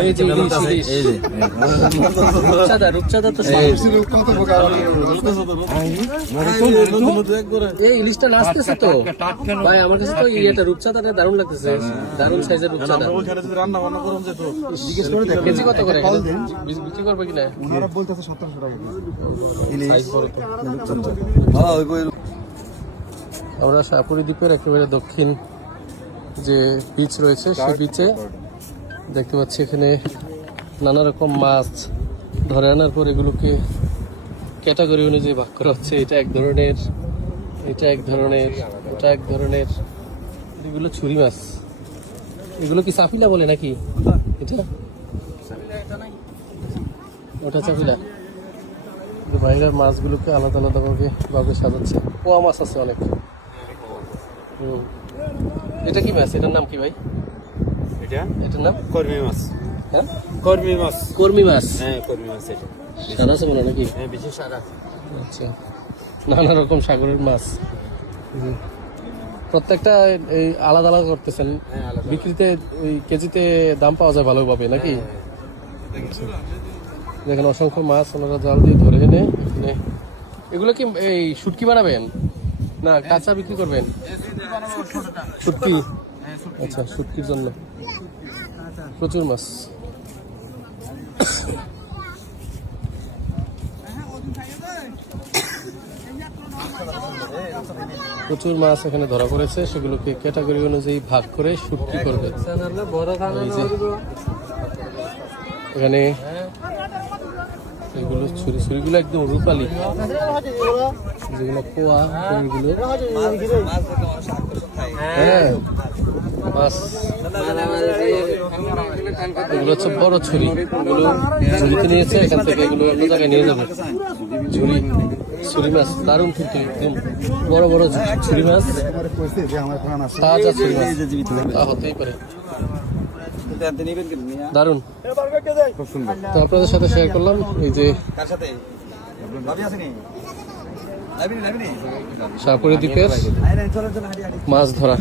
এই যে ইলিশ, এই যে রূপচাঁদা তো এই ইলিশটা নাচতেছে তো ভাই, আমার কাছে তো এটা রূপচাঁদাটা দারুণ লাগতেছে, দারুণ সাইজের রূপচাঁদা। কেজি কত করে বিক্রি করবে কিনা? আমরা শাহপুরী দ্বীপের একেবারে দক্ষিণ যে বিচ রয়েছে সেই বিচে দেখতে পাচ্ছি এখানে নানা রকম মাছ ধরে আনার পর এগুলোকে ক্যাটাগরি অনুযায়ী ভাগ করা হচ্ছে। এটা এক ধরনের, এটা এক ধরনের, ওটা এক ধরনের। এগুলো ছুরি মাছ, এগুলো কি চাপিলা বলে নাকি? এটা ওটা চাপিলা। বাইরের মাছগুলোকে আলাদা আলাদা ভাবে সাজাচ্ছে। পোয়া মাছ আছে অনেক। এটা কি মাছ? এটার নাম কি ভাই? এটার নাম কর্মী মাছ। হ্যাঁ, কর্মী মাছ। কর্মী মাছ। হ্যাঁ, কর্মী মাছ। এটা সাদা আছে মনে হয় নাকি? হ্যাঁ, বেশি সাদা। আচ্ছা, নানা রকম সাগরের মাছ। প্রত্যেকটা এই আলাদা আলাদা করতেছেন, বিক্রিতে ওই কেজিতে দাম পাওয়া যায় ভালোভাবে নাকি? দেখেন অসংখ্য মাছ ওনারা জাল দিয়ে ধরে এনে এখানে। এগুলো কি এই শুটকি বানাবেন না কাঁচা বিক্রি করবেন? শুটকি, আচ্ছা, শুটকির জন্য প্রচুর মাছ। প্রচুর মাছ এখানে ধরা পড়েছে, সেগুলোকে ক্যাটাগরি অনুযায়ী ভাগ করে শুটকি করবে। এখানে এগুলো ছুরিগুলো একদম রূপালি, যেগুলো পোয়া এগুলো। হ্যাঁ, মাছ এগুলো হচ্ছে বড় ছুরি, এগুলো ঝুড়িতে নিয়েছে, এখান থেকে এগুলো অন্য জায়গায় নিয়ে যাবে। ছুরি মাছ দারুণ, কিন্তু একদম বড় বড় ছুরি মাছ, তাজা ছুরি মাছ, তা হতেই পারে। দারুণ, তো আপনাদের সাথে শেয়ার করলাম এই যে শাহপুরী দ্বীপের মাছ ধরা।